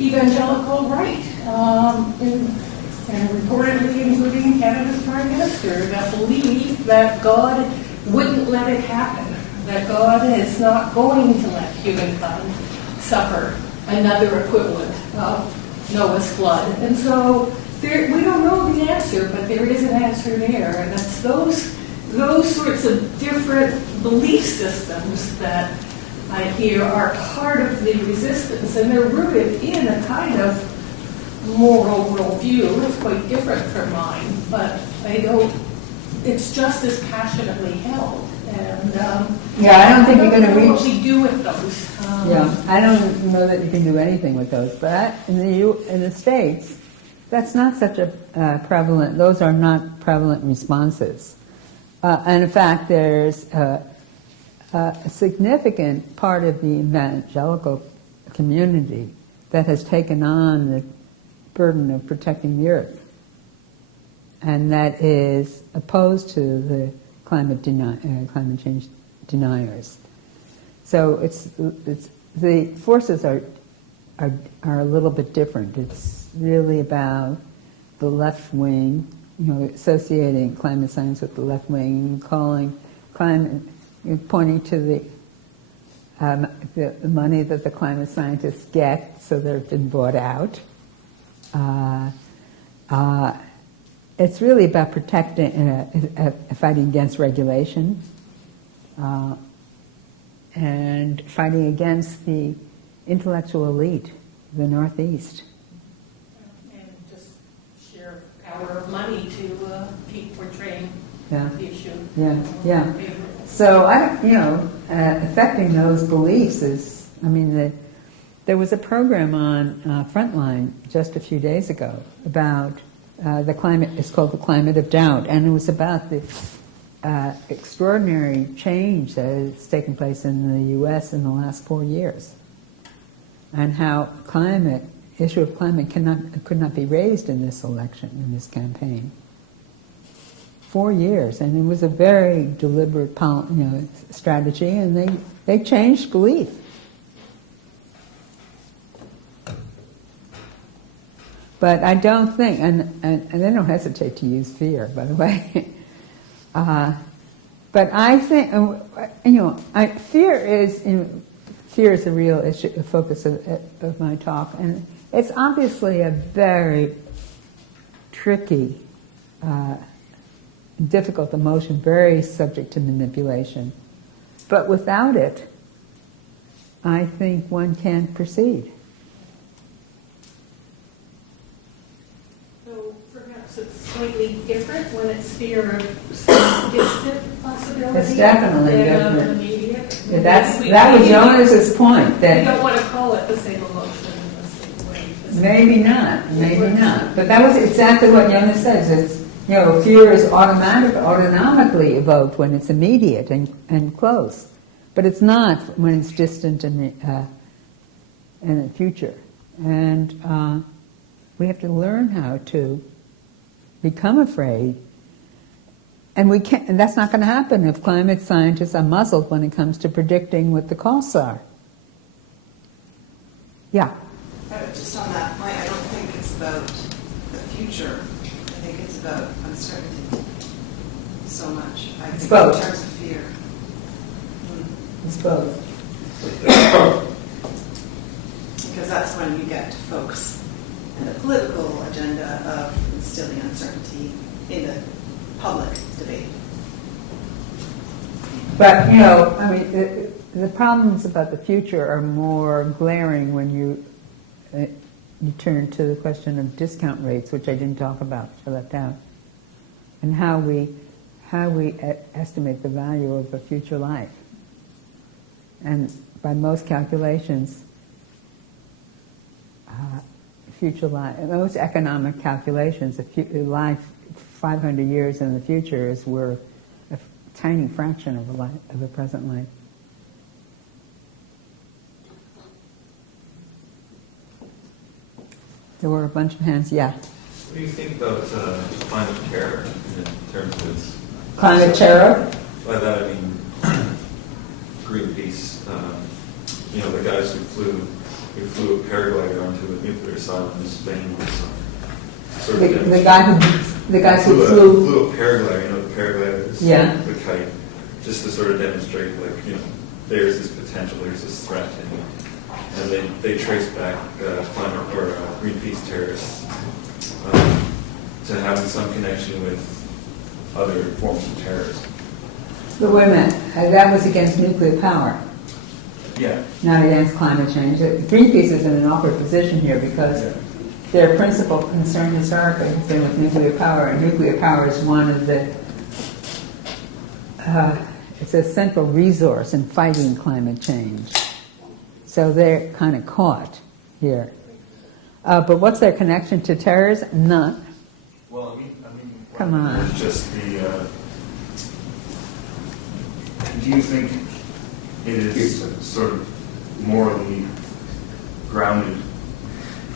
evangelical right. And reportedly including Canada's Prime Minister, that believe that God wouldn't let it happen, that God is not going to let humankind suffer another equivalent of Noah's flood. And so we don't know the answer, but there is an answer there, and it's those sorts of different belief systems that I hear are part of the resistance, and they're rooted in a kind of moral worldview. It's quite different from mine, but it's just as passionately held. And I don't think you're going to reach. What we do with those? I don't know that you can do anything with those. But in the States, that's not such a prevalent. Those are not prevalent responses. And in fact, there's a significant part of the evangelical community that has taken on the burden of protecting the Earth, and that is opposed to the climate change deniers. So it's the forces are a little bit different. It's really about the left wing, associating climate science with the left wing, calling climate, pointing to the money that the climate scientists get, so they've been bought out. It's really about protecting, fighting against regulation, and fighting against the intellectual elite, the Northeast. And just sheer power of money to keep portraying the issue. Yeah. So affecting those beliefs is, there was a program on Frontline just a few days ago about the climate. It's called The Climate of Doubt, and it was about the extraordinary change that has taken place in the U.S. in the last 4 years, and how issue of climate could not be raised in this election, in this campaign. 4 years, and it was a very deliberate strategy, and they changed belief. But I don't think, and they don't hesitate to use fear, by the way. But I think, fear is a real issue, a focus of my talk, and it's obviously a very tricky difficult emotion, very subject to manipulation. But without it, I think one can't proceed. So perhaps it's slightly different when it's fear of some distant possibility. It's definitely than different. Immediate. Yeah, that was Jonas's point, We that don't want to call it the same emotion in the same way. maybe not. But that was exactly what Jonas says. It's, fear is automatically evoked when it's immediate and close. But it's not when it's distant in the future. And we have to learn how to become afraid. And we can't, and that's not going to happen if climate scientists are muzzled when it comes to predicting what the costs are. Yeah. Just on that point, I don't think it's about the future. I think it's about uncertainty so much. I It's think both. in terms of fear. It's both. Because that's when you get to focus on the political agenda of instilling uncertainty in the public debate. But, the problems about the future are more glaring when you turn to the question of discount rates, which I didn't talk about, I left out, and how we estimate the value of a future life. And by most calculations, most economic calculations, a life 500 years in the future is worth a tiny fraction of a present life. There were a bunch of hands. Yeah. What do you think about climate terror in terms of its... Climate terror? By that I mean Greenpeace. The guys who flew a paraglider onto a nuclear silo in Spain. The guys who flew a paraglider. The paragliders. Yeah. The kite, just to sort of demonstrate, there's this potential, there's this threat, and they trace back climate or Greenpeace terrorists to having some connection with other forms of terrorism. But wait a minute, that was against nuclear power, Yeah. not against climate change. Greenpeace is in an awkward position here because their principal concern historically has been with nuclear power, and nuclear power is one of the, it's a central resource in fighting climate change. So they're kind of caught here. But what's their connection to terrorism? None. Well, I mean, Come on. It's just the. Do you think it is sort of morally grounded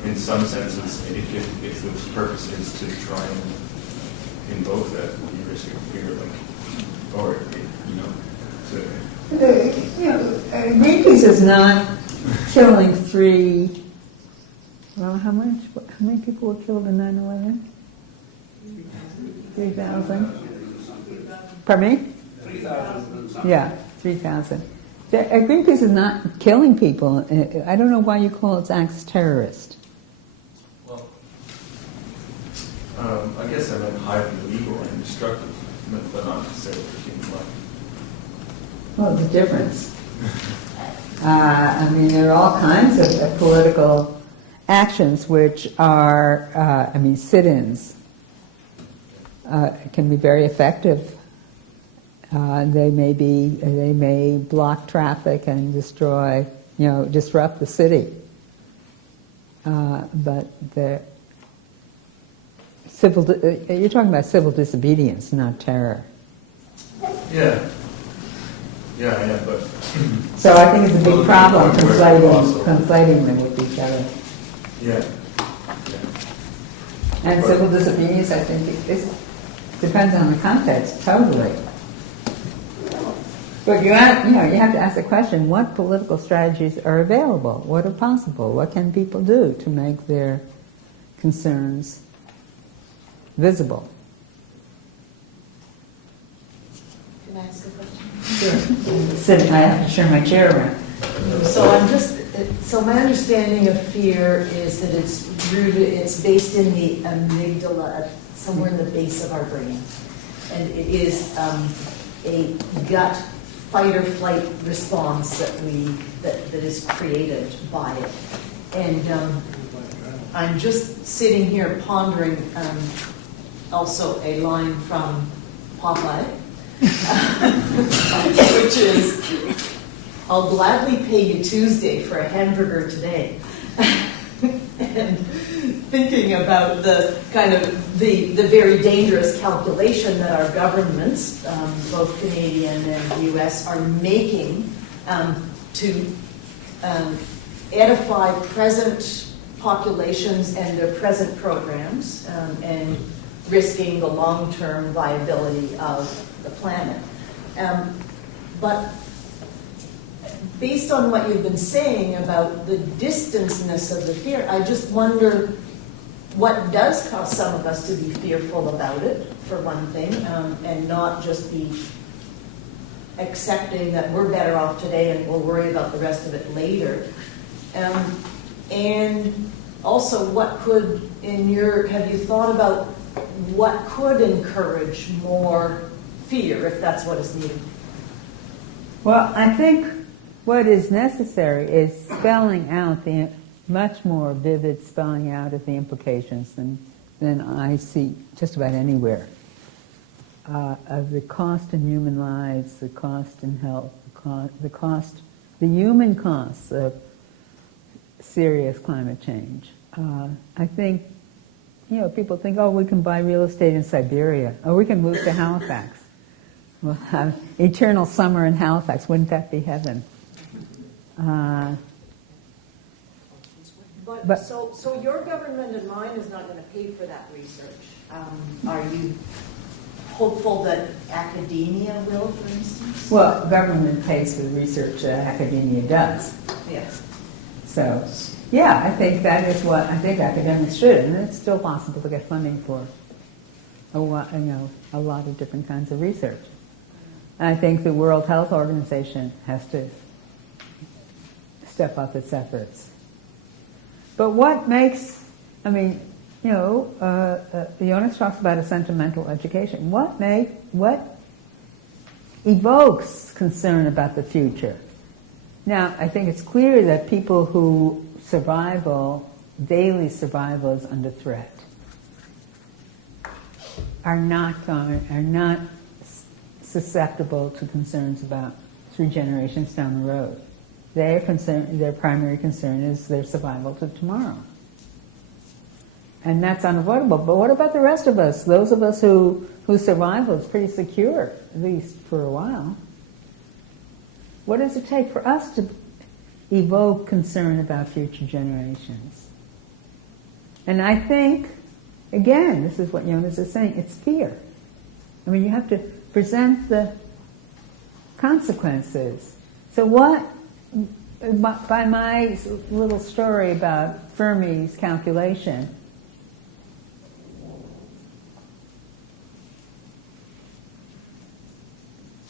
in some senses if the purpose is to try and invoke that heuristic fear, or Greenpeace is not killing how many people were killed in 9/11? 3,000? Pardon me? 3,000. Yeah, 3,000. Greenpeace is not killing people. I don't know why you call its acts terrorist. Well, I guess I meant highly illegal and destructive, but not necessarily for human life. Well, the difference. There are all kinds of political actions which are, sit-ins can be very effective. They may block traffic and disrupt the city. But you're talking about civil disobedience, not terror. Yeah, but... So I think it's a big problem conflating conflating them with each other. Yeah. And civil disobedience, I think, depends on the context, totally. But you have to ask the question, what political strategies are available? What are possible? What can people do to make their concerns visible? Can I ask a question? Sure. I have to turn my chair around. So my understanding of fear is that it's based in the amygdala, somewhere in the base of our brain. and it is a gut fight or flight response that is created by it. And I'm just sitting here pondering also a line from Popeye, which is, I'll gladly pay you Tuesday for a hamburger today. And thinking about the kind of the very dangerous calculation that our governments, both Canadian and US, are making to edify present populations and their present programs, and risking the long-term viability of the planet. But based on what you've been saying about the distanceness of the fear, I just wonder what does cause some of us to be fearful about it, for one thing, and not just be accepting that we're better off today and we'll worry about the rest of it later. And also, what could, have you thought about what could encourage more fear, if that's what is needed? Well, I think what is necessary is spelling out the much more vivid spelling out of the implications than I see just about anywhere. Of the cost in human lives, the cost in health, the human costs of serious climate change. I think, people think, oh, we can buy real estate in Siberia, or we can move to Halifax. We'll have eternal summer in Halifax. Wouldn't that be heaven? But so your government and mine is not going to pay for that research. Are you hopeful that academia will, for instance? Well, government pays for the research that academia does. Yes. So, yeah, I think that is what I think academics should, and it's still possible to get funding for a lot of different kinds of research. I think the World Health Organization has to step up its efforts. But what makes, Jonas talks about a sentimental education. What evokes concern about the future? Now, I think it's clear that people who daily survival is under threat, are not susceptible to concerns about 3 generations down the road. Their primary concern is their survival to tomorrow. And that's unavoidable. But what about the rest of us? Those of us whose survival is pretty secure, at least for a while. What does it take for us to evoke concern about future generations? And I think, again, this is what Jonas is saying, it's fear. You have to present the consequences. So by my little story about Fermi's calculation,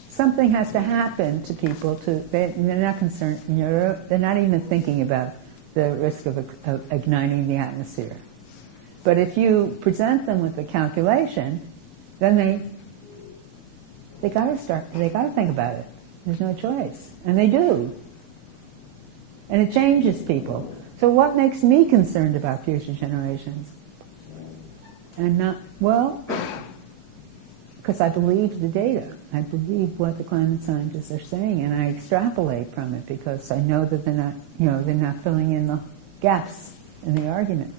something has to happen to people. They're not concerned. They're not even thinking about the risk of igniting the atmosphere. But if you present them with the calculation, then they got to think about it. There's no choice, and they do. And it changes people. So what makes me concerned about future generations? And because I believe the data. I believe what the climate scientists are saying, and I extrapolate from it because I know that they're not filling in the gaps in the argument.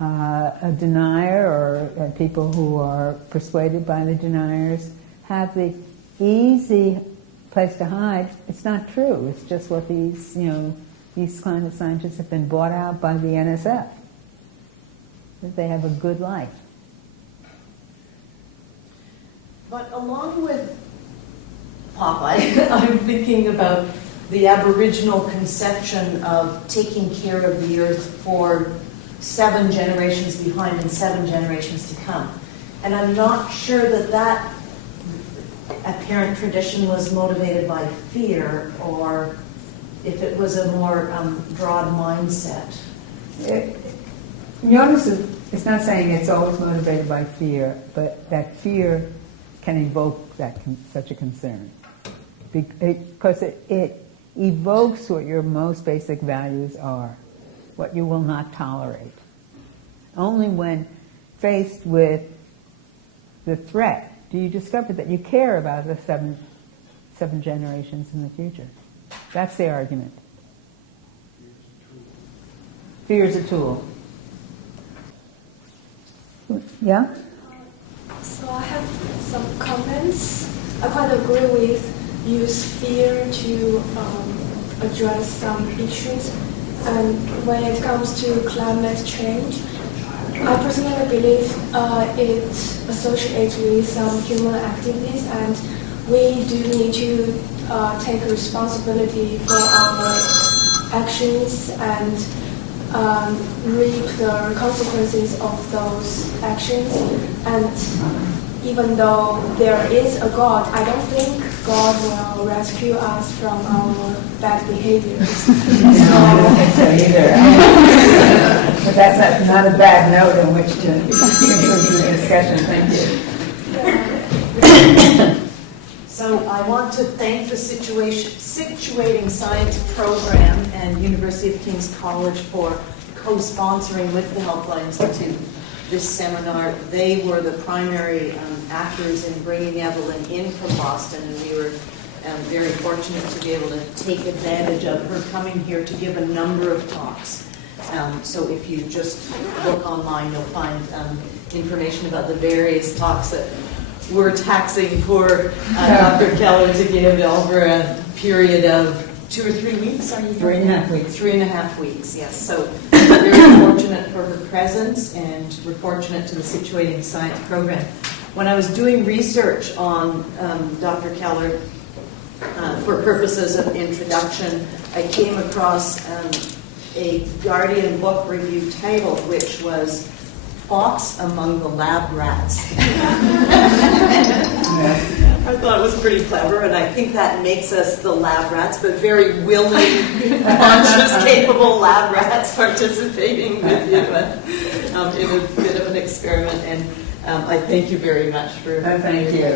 A denier or people who are persuaded by the deniers have the easy place to hide. It's not true. It's just what these climate scientists have been bought out by the NSF. That they have a good life. But along with Popeye, I'm thinking about the Aboriginal conception of taking care of the earth for 7 generations behind and 7 generations to come. And I'm not sure that apparent tradition was motivated by fear, or if it was a more broad mindset. Jonas It's not saying it's always motivated by fear, but that fear can evoke such a concern. Because it evokes what your most basic values are, what you will not tolerate. Only when faced with the threat do you discover that you care about the seven generations in the future. That's the argument. Fear is a tool. Yeah? So I have some comments. I quite agree with use fear to address some issues. And when it comes to climate change, I personally believe it associates with some human activities, and we do need to take responsibility for our actions and reap the consequences of those actions. And even though there is a God, I don't think God will rescue us from our bad behaviors. I don't think so either. But that's not a bad note in which to conclude the discussion. Thank you. So I want to thank the Situating Science program and University of King's College for co-sponsoring with the Healthline Institute this seminar. They were the primary actors in bringing Evelyn in from Boston, and we were very fortunate to be able to take advantage of her coming here to give a number of talks. So if you just look online, you'll find information about the various talks that we're taxing poor Dr. Keller to give over a period of 2 or 3 weeks. Are you 3.5 weeks. 3.5 weeks, yes. So we're very fortunate for her presence, and we're fortunate to the Situating Science program. When I was doing research on Dr. Keller for purposes of introduction, I came across a Guardian book review title, which was Fox Among the Lab Rats. I thought it was pretty clever, and I think that makes us the lab rats, but very willing, conscious, capable lab rats participating with you in a bit of an experiment. And I thank you very much for Thank you.